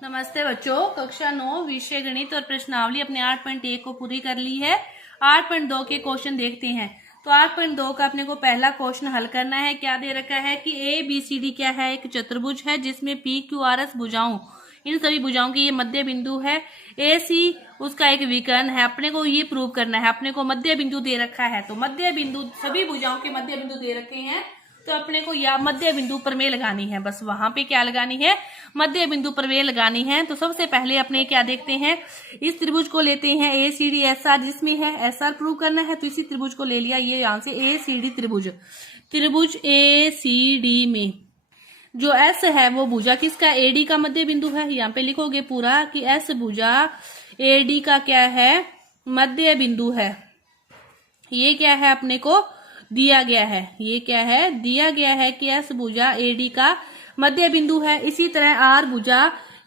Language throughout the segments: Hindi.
नमस्ते बच्चों, कक्षा 9 विषय गणित और प्रश्नावली अपने 8.1 को पूरी कर ली है। 8.2 के क्वेश्चन देखते हैं। तो 8.2 का अपने को पहला क्वेश्चन हल करना है। क्या दे रखा है कि ए बी सी डी क्या है, एक चतुर्भुज है जिसमें पी क्यू आर एस भुजाओं, इन सभी भुजाओं की ये मध्य बिंदु है। ए सी उसका एक विकर्ण है। अपने को ये प्रूव करना है। अपने को मध्य बिंदु दे रखा है, तो मध्य बिंदु सभी भुजाओं के मध्य बिंदु दे रखे हैं, तो अपने को या मध्य बिंदु प्रमेय लगानी है। बस वहां पे क्या लगानी है, मध्य बिंदु प्रमेय लगानी है। तो सबसे पहले अपने क्या देखते हैं, इस त्रिभुज को लेते हैं ए सी डी एस आर, जिसमें है एस आर प्रूव करना है। तो इसी त्रिभुज को ले लिया, ये यहां से ए सी डी त्रिभुज, त्रिभुज ए सी डी में जो एस है वो भुजा किसका, ए डी का मध्य बिंदु है। यहाँ पे लिखोगे पूरा कि एस भुजा ए डी का क्या है, मध्य बिंदु है। ये क्या है, अपने को दिया गया है। ये क्या है, दिया गया है कि एस भुजा ए डी का मध्य बिंदु है। इसी तरह आर भुजा,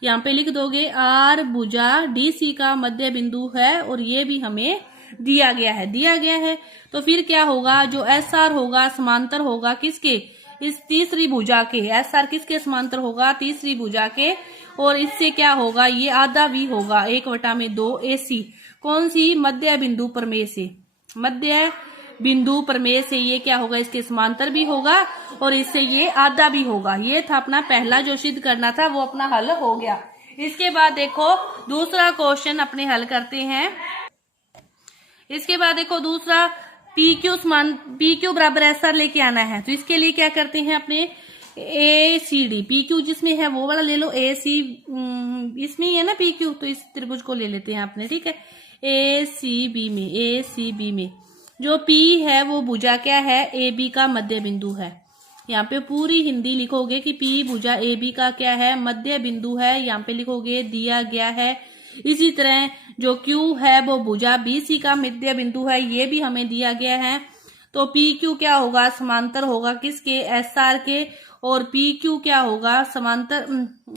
यहाँ पे लिख दोगे आर भुजा डी सी का मध्य बिंदु है, और ये भी हमें दिया गया है। तो फिर क्या होगा, जो एस आर होगा समांतर होगा किसके, इस तीसरी भुजा के। एस आर किसके समांतर होगा, तीसरी भुजा के। और इससे क्या होगा, ये आधा भी होगा 1/2 ए सी, कौन सी, मध्य बिंदु प्रमेय से। मध्य बिंदु प्रमेय से ये क्या होगा, इसके समांतर भी होगा और इससे ये आधा भी होगा। ये था अपना पहला जो सिद्ध करना था, वो अपना हल हो गया। इसके बाद देखो दूसरा क्वेश्चन अपने हल करते हैं। इसके बाद देखो दूसरा, पी क्यू बराबर एस आर लेके आना है। तो इसके लिए क्या करते हैं, अपने ए सी डी, पी क्यू जिसमें है वो वाला ले लो, ए सी इसमें ही है ना पी क्यू, तो इस त्रिभुज को ले लेते हैं अपने, ठीक है। ए सी बी में जो P है वो भुजा क्या है, ए बी का मध्य बिंदु है। यहाँ पे पूरी हिंदी लिखोगे कि P भुजा ए बी का क्या है, मध्य बिंदु है। यहाँ पे लिखोगे दिया गया है। इसी तरह जो Q है वो भुजा बी सी का मध्य बिंदु है, ये भी हमें दिया गया है। तो पी क्यू क्या होगा, समांतर होगा किसके, एस आर के। और पी क्यू क्या होगा, समांतर,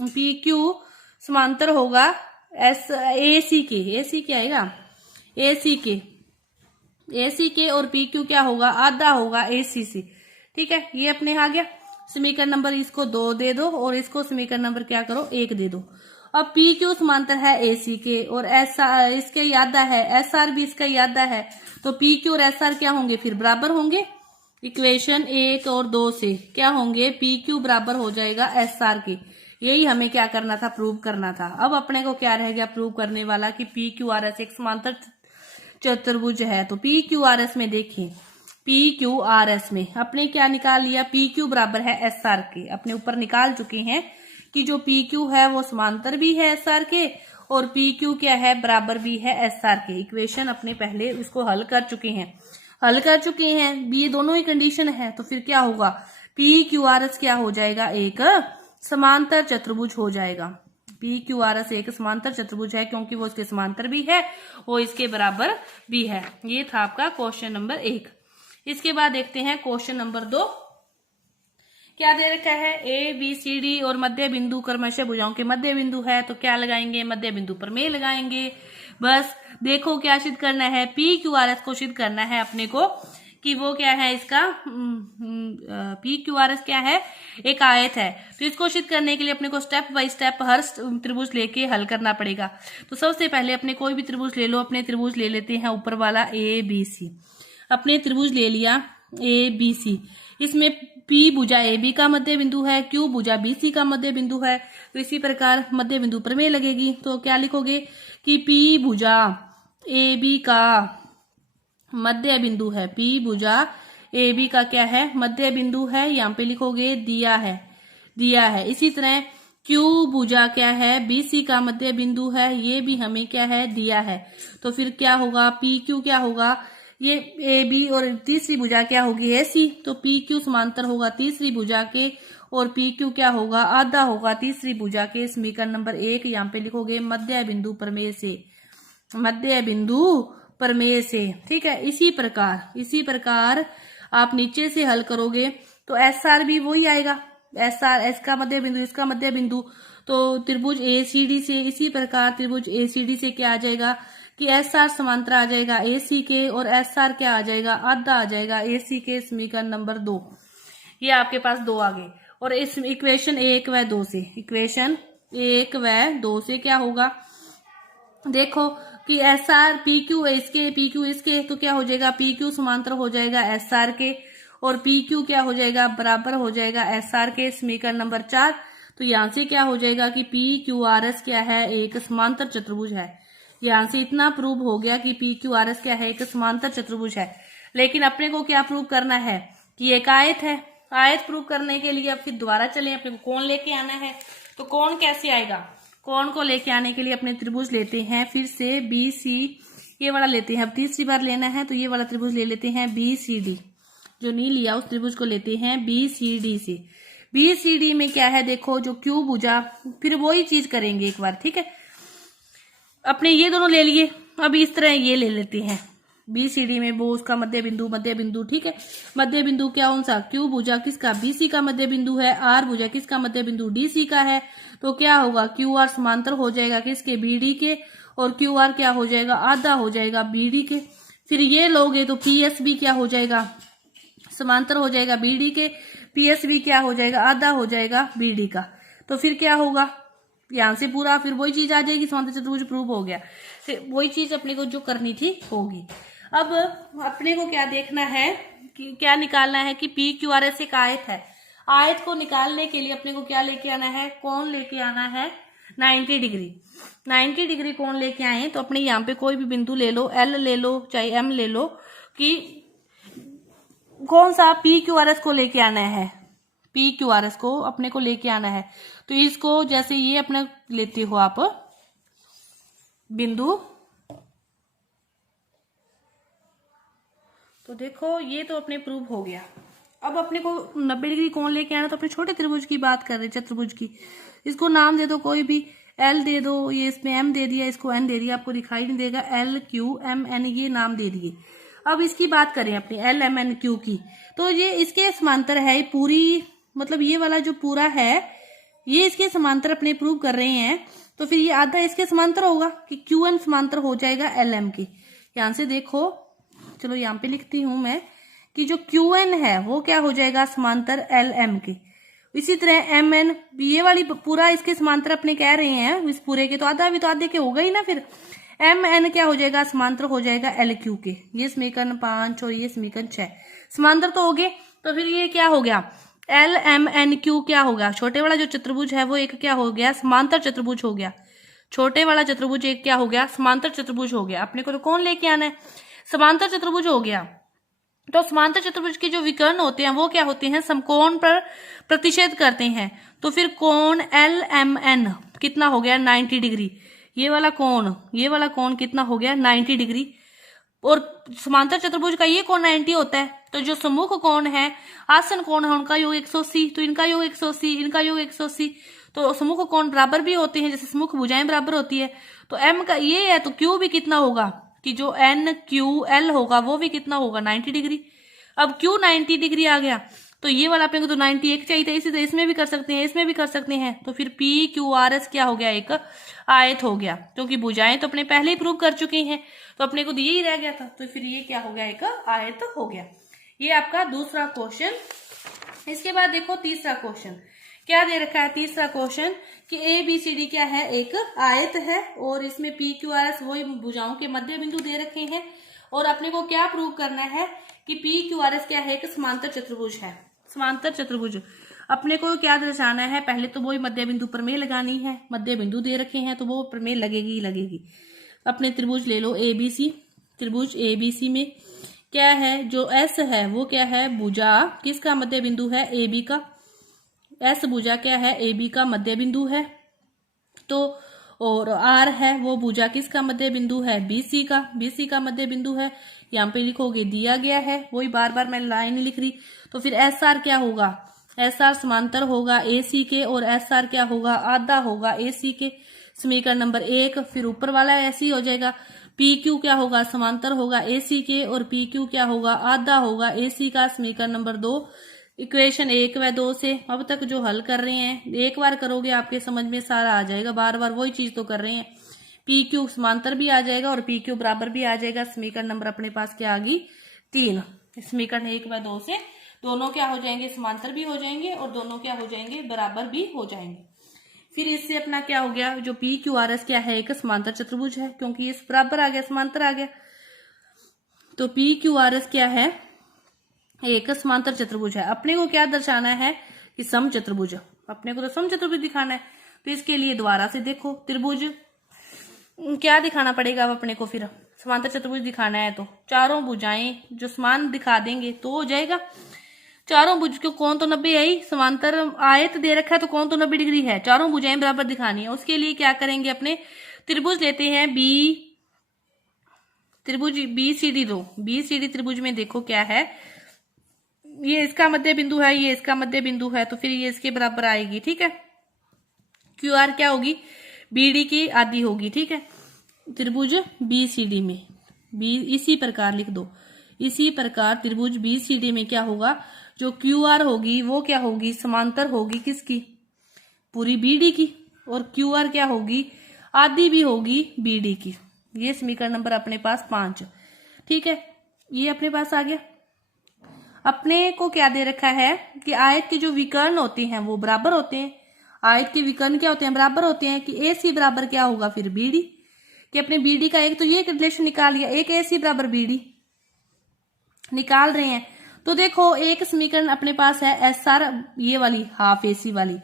पी क्यू समांतर होगा एस ए सी के। ए सी क्या आएगा, ए सी के। और पी क्यू क्या होगा, आधा होगा ए सी से, ठीक है। ये अपने आ गया। समीकरण नंबर इसको 2 दे दो और इसको समीकरण नंबर क्या करो, 1 दे दो। अब पी क्यू समांतर है ए सी के और एस आर इसके आधा है, एस आर भी इसका आधा है। तो पी क्यू और एस आर क्या होंगे, फिर बराबर होंगे। इक्वेशन 1 और 2 से क्या होंगे, पी क्यू बराबर हो जाएगा एस आर के। यही हमें क्या करना था, प्रूव करना था। अब अपने को क्या रह गया प्रूव करने वाला, कि पी क्यू आर एस एक समांतर चतुर्भुज है। तो पी क्यू आर एस में देखिए, पी क्यू आर एस में अपने क्या निकाल लिया, पी क्यू बराबर है एस आर के। अपने ऊपर निकाल चुके हैं कि जो पी क्यू है वो समांतर भी है एस आर के, और पी क्यू क्या है, बराबर भी है एस आर के। इक्वेशन अपने पहले उसको हल कर चुके हैं। ये दोनों ही कंडीशन है। तो फिर क्या होगा, पी क्यू आर एस क्या हो जाएगा, एक समांतर चतुर्भुज हो जाएगा। पी क्यू आर एस एक समांतर चतुर्भुज है, क्योंकि वो इसके समांतर भी है, वो इसके बराबर भी है। ये था आपका क्वेश्चन नंबर 1। इसके बाद देखते हैं क्वेश्चन नंबर 2। क्या दे रखा है, ए बी सी डी और मध्य बिंदु क्रमशः भुजाओं के मध्य बिंदु है। तो क्या लगाएंगे, मध्य बिंदु प्रमेय लगाएंगे। बस देखो क्या सिद्ध करना है, पी क्यू आर एस को सिद्ध करना है अपने को, कि वो क्या है, इसका पी क्यू आर एस क्या है, एक आयत है। तो इसको सिद्ध करने के लिए अपने को स्टेप बाय स्टेप हर त्रिभुज लेके हल करना पड़ेगा। तो सबसे पहले अपने कोई भी त्रिभुज ले लो। अपने त्रिभुज ले लेते हैं ऊपर वाला ए बी सी। अपने त्रिभुज ले लिया ए बी सी। इसमें P भुजा ए बी का मध्य बिंदु है, Q भुजा बी सी का मध्य बिंदु है। तो इसी प्रकार मध्य बिंदु प्रमेय लगेगी। तो क्या लिखोगे कि P भुजा ए बी का मध्य बिंदु है, P भुजा ए बी का क्या है, मध्य बिंदु है। यहाँ पे लिखोगे दिया है। इसी तरह Q भुजा क्या है, बी सी का मध्य बिंदु है, ये भी हमें क्या है, दिया है। तो फिर क्या होगा, पी क्यू क्या होगा, ये ए बी और तीसरी भुजा क्या होगी, ए सी। तो पी क्यू समांतर होगा तीसरी भुजा के, और पी क्यू क्या होगा, आधा होगा तीसरी भुजा के। समीकरण नंबर 1 यहाँ पे लिखोगे मध्य बिंदु प्रमेय से, ठीक है। इसी प्रकार आप नीचे से हल करोगे तो एस आर भी वही आएगा, एस आर एस का मध्य बिंदु, इसका मध्य बिंदु। तो त्रिभुज ए सी डी से, इसी प्रकार त्रिभुज ए सी डी से क्या आ जाएगा कि एस आर समांतर आ जाएगा ए सी के, और एस आर क्या आ जाएगा, आधा आ जाएगा ए सी के। समीकरण नंबर 2, ये आपके पास 2 आ गए। और इस इक्वेशन 1 व 2 से, इक्वेशन 1 व 2 से क्या होगा, देखो कि एस आर पी क्यू इसके, पी क्यू इसके, तो क्या हो जाएगा, पी क्यू समांतर हो जाएगा एस आर के, और पी क्यू क्या हो जाएगा, बराबर हो जाएगा एस आर के। समीकरण नंबर 4। तो यहां से क्या हो जाएगा कि पी क्यू आर एस क्या है, एक समांतर चतुर्भुज है। यहां से इतना प्रूव हो गया कि पी क्यू आर एस क्या है, एक समांतर चतुर्भुज है। लेकिन अपने को क्या प्रूव करना है कि एक आयत है। आयत प्रूव करने के लिए अब फिर दोबारा चले, अपने को कोण लेके आना है। तो कोण कैसे आएगा, कोण को लेके आने के लिए अपने त्रिभुज लेते हैं फिर से बी सी, ये वाला लेते हैं। अब तीसरी बार लेना है तो ये वाला त्रिभुज ले लेते हैं बी सी डी, जो नहीं लिया उस त्रिभुज को लेते हैं बी सी डी से। बी सी डी में क्या है, देखो जो क्यू भुजा, फिर वही चीज करेंगे एक बार, ठीक है। अपने ये दोनों ले लिए, अब इस तरह ये ले लेते हैं बी सी डी में, वो उसका मध्य बिंदु, ठीक है। मध्य बिंदु क्या कौन सा, क्यू भुजा किसका, बीसी का मध्य बिंदु है, आर भुजा किसका मध्य बिंदु, डीसी का है। तो क्या होगा, क्यू आर समांतर हो जाएगा किसके, बीडी के, और क्यू आर क्या हो जाएगा, आधा हो जाएगा बीडी के। फिर ये लोगे तो पीएस भी क्या हो जाएगा, समांतर हो जाएगा बीडी के, पीएस भी क्या हो जाएगा, आधा हो जाएगा बीडी का। तो फिर क्या होगा, यहां से पूरा फिर वही चीज आ जाएगी, समांतर चतुर्भुज प्रूव हो गया। फिर वही चीज अपने को जो करनी थी होगी। अब अपने को क्या देखना है कि क्या निकालना है कि पी क्यू आर एस एक आयत है। आयत को निकालने के लिए अपने को क्या लेके आना है, कोण लेके आना है 90 डिग्री। 90 डिग्री कोण लेके आए तो अपने यहाँ पे कोई भी बिंदु ले लो, एल ले लो चाहे एम ले लो, कि कौन सा पी क्यू आर एस को लेके आना है, पी क्यू आर एस को अपने को लेके आना है। तो इसको जैसे ये अपने लेते हो आप बिंदु, तो देखो ये तो अपने प्रूव हो गया। अब अपने को 90 डिग्री कोण लेके आना, तो अपने छोटे त्रिभुज की बात कर रहे, चतुर्भुज की। इसको नाम दे दो कोई भी, एल दे दो, ये इसमें एम दे दिया, इसको एन दे दिया, आपको दिखाई नहीं देगा, एल क्यू एम एन ये नाम दे दिए। अब इसकी बात करें अपनी एल एम एन क्यू की, तो ये इसके समांतर है पूरी, मतलब ये वाला जो पूरा है ये इसके समांतर अपने प्रूव कर रहे हैं। तो फिर ये आधा इसके समांतर होगा कि क्यू एन समांतर हो जाएगा एल एम के। यहां से देखो, चलो यहाँ पे लिखती हूं मैं कि जो क्यू एन है वो क्या हो जाएगा, समांतर एल एम के। इसी तरह एम एन, ये वाली पूरा इसके समांतर अपने कह रहे हैं इस पूरे के, तो आधा भी तो आधे के होगा ही ना। फिर एम एन क्या हो जाएगा, समांतर हो जाएगा एल क्यू के। ये समीकरण 5 और ये समीकरण 6 समांतर तो हो गए। तो फिर ये क्या हो गया, एल एम एन क्यू क्या होगा, छोटे वाला जो चतुर्भुज है वो एक क्या हो गया, समांतर चतुर्भुज हो गया। छोटे वाला चतुर्भुज एक क्या हो गया, समांतर चतुर्भुज हो गया। अपने को तो कौन लेके आना है, समांतर चतुर्भुज हो गया। तो समांतर चतुर्भुज के जो विकर्ण होते हैं वो क्या होते हैं, समकोण पर प्रतिच्छेद करते हैं। तो फिर कोण एल एम एन कितना हो गया, 90 डिग्री। ये वाला कोण कितना हो गया, 90 डिग्री। और समांतर चतुर्भुज का ये कोण 90 होता है। तो जो सम्मुख कोण है, आसन कोण है, उनका योग 180, तो इनका योग 180, इनका योग 180। तो सम्मुख कोण बराबर भी होते हैं, जैसे सम्मुख भुजाएं बराबर होती है। तो एम का ये है, तो क्यू भी कितना होगा कि जो एन क्यू एल होगा वो भी कितना होगा, 90 डिग्री। अब क्यू 90 डिग्री आ गया, तो ये वाला अपने को तो 91 चाहिए था, इसी तरह इसमें भी कर सकते हैं, इसमें भी कर सकते हैं। तो फिर पी क्यू आर एस क्या हो गया, एक आयत हो गया, क्योंकि भुजाएं तो अपने पहले ही प्रूव कर चुके हैं, तो अपने को ये ही रह गया था। तो फिर ये क्या हो गया, एक आयत हो गया। ये आपका दूसरा क्वेश्चन। इसके बाद देखो तीसरा क्वेश्चन क्या दे रखा है। तीसरा क्वेश्चन कि ए बी सी डी क्या है, एक आयत है, और इसमें पी क्यू आर एस वही भुजाओं के मध्य बिंदु दे रखे हैं। और अपने को क्या प्रूव करना है कि पी क्यू आर एस क्या है, एक समांतर चतुर्भुज है। समांतर चतुर्भुज अपने को क्या दर्शाना है, पहले तो वही मध्य बिंदु प्रमेय लगानी है। मध्य बिंदु दे रखे हैं तो वो प्रमेय लगेगी ही लगेगी। अपने त्रिभुज ले लो एबीसी। त्रिभुज एबीसी में क्या है, जो एस है वो क्या है, भुजा किसका मध्य बिंदु है, ए बी का। एस भुजा क्या है, ए बी का मध्य बिंदु है। तो और आर है वो भुजा किसका मध्य बिंदु है, बीसी का। बीसी का मध्य बिंदु है, यहाँ पे लिखोगे दिया गया है, वही बार बार मैं लाइन लिख रही। तो फिर एस आर क्या होगा, एस आर समांतर होगा ए सी के, और एस आर क्या होगा, आधा होगा ए सी के। समीकरण नंबर 1। फिर ऊपर वाला ऐसी हो जाएगा, पी क्यू क्या होगा, समांतर होगा ए सी के, और पी क्यू क्या होगा, आधा होगा ए सी का। समीकरण नंबर 2। इक्वेशन 1 व 2 से अब तक जो हल कर रहे हैं, एक बार करोगे आपके समझ में सारा आ जाएगा, बार बार वही चीज तो कर रहे हैं। पी क्यू समांतर भी आ जाएगा और पी क्यू बराबर भी आ जाएगा। समीकरण नंबर अपने पास क्या आ गई, 3। समीकरण 1 व 2 से दोनों क्या हो जाएंगे, समांतर भी हो जाएंगे और दोनों क्या हो जाएंगे, बराबर भी हो जाएंगे। फिर इससे अपना क्या हो गया, जो पी क्यू आर एस क्या है, एक समांतर चतुर्भुज है, क्योंकि ये बराबर आ गया, समांतर आ गया। तो पी क्यू आर एस क्या है, एक समांतर चतुर्भुज है। अपने को क्या दर्शाना है कि समचतुर्भुज, अपने को तो समचतुर्भुज दिखाना है। तो इसके लिए दोबारा से देखो, त्रिभुज क्या दिखाना पड़ेगा अब अपने को, फिर समांतर चतुर्भुज दिखाना है तो चारों भुजाएं जो समान दिखा देंगे तो हो जाएगा। चारों भुज को कोण तो 90 है ही, समांतर आयत दे रखा है तो कोण तो 90 डिग्री है, चारों भुजाएं बराबर दिखानी है। उसके लिए क्या करेंगे, अपने त्रिभुज लेते हैं त्रिभुज BCD दो। BCD त्रिभुज में देखो क्या है, ये इसका मध्य बिंदु है, ये इसका मध्य बिंदु है, तो फिर ये इसके बराबर आएगी, ठीक है। QR क्या होगी, BD की आधी होगी, ठीक है। त्रिभुज BCD में इसी प्रकार लिख दो, इसी प्रकार त्रिभुज BCD में क्या होगा, जो QR होगी वो क्या होगी, समांतर होगी किसकी, पूरी BD की, और QR क्या होगी, आधी भी होगी BD की। ये समीकरण नंबर अपने पास 5, ठीक है, ये अपने पास आ गया। अपने को क्या दे रखा है कि आयत के जो विकर्ण होते हैं वो बराबर होते हैं। आयत के विकर्ण क्या होते हैं, बराबर होते हैं। कि AC बराबर क्या होगा फिर BD, कि अपने BD का एक तो ये रिलेशन निकाल लिया, एक AC बराबर BD निकाल रहे हैं। तो देखो एक समीकरण अपने पास है SR, ये वाली हाफ AC वाली,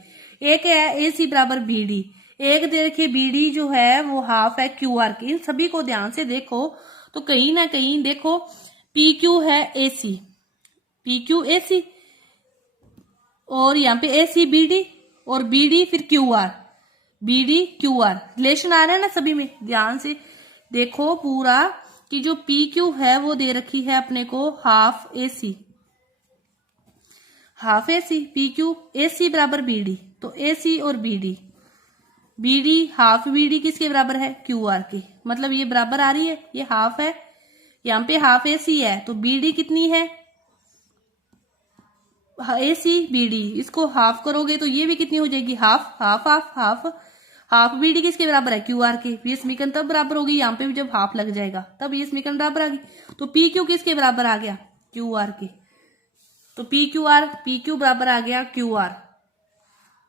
एक है AC बराबर BD, एक देखिए BD जो है वो हाफ है QR की। इन सभी को ध्यान से देखो तो कहीं ना कहीं देखो PQ है AC, PQ AC, और यहाँ पे AC BD, और BD फिर QR, BD QR, रिलेशन आ रहा है ना सभी में। ध्यान से देखो पूरा कि जो PQ है वो दे रखी है अपने को half AC, half AC, PQ AC बराबर BD, तो AC और BD हाफ BD किसके बराबर है, QR के, मतलब ये बराबर आ रही है, ये हाफ है, यहाँ पे हाफ AC है, तो BD कितनी है, AC BD, इसको हाफ करोगे तो ये भी कितनी हो जाएगी, half half half half half BD किसके बराबर है, QR के। ये समीकरण तब बराबर होगी, यहाँ पे भी जब हाफ लग जाएगा तब ये समीकरण बराबर आ गई। तो PQ किसके बराबर आ गया, QR के। तो PQ बराबर आ गया QR,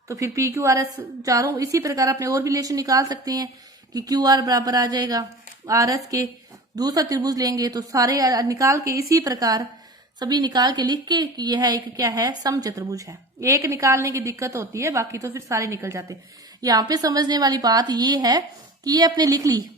तो फिर PQRS चारों इसी प्रकार अपने और भी रिलेशन निकाल सकते हैं कि QR बराबर आ जाएगा RS के। दूसरा त्रिभुज लेंगे तो सारे निकाल के इसी प्रकार सभी निकाल के लिख के कि यह एक क्या है, समचतुर्भुज है। एक निकालने की दिक्कत होती है, बाकी तो फिर सारे निकल जाते हैं। यहाँ पे समझने वाली बात ये है कि ये अपने लिख ली,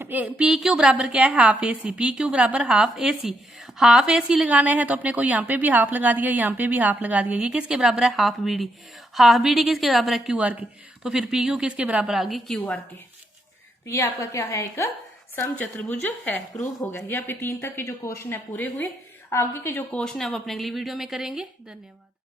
PQ बराबर क्या है, हाफ AC, PQ बराबर हाफ AC, हाफ AC लगाना है तो अपने को यहाँ पे भी हाफ लगा दिया, यहाँ पे भी हाफ लगा दिया। ये किसके बराबर है, हाफ BD, हाफ BD किसके बराबर है, QR के। तो फिर PQ किसके बराबर आ गई, QR के। तो ये आपका क्या है, एक समचतुर्भुज है, प्रूव हो गया। ये आपके 3 तक के जो क्वेश्चन है पूरे हुए। आगे के जो क्वेश्चन है वो अपने अगली वीडियो में करेंगे। धन्यवाद।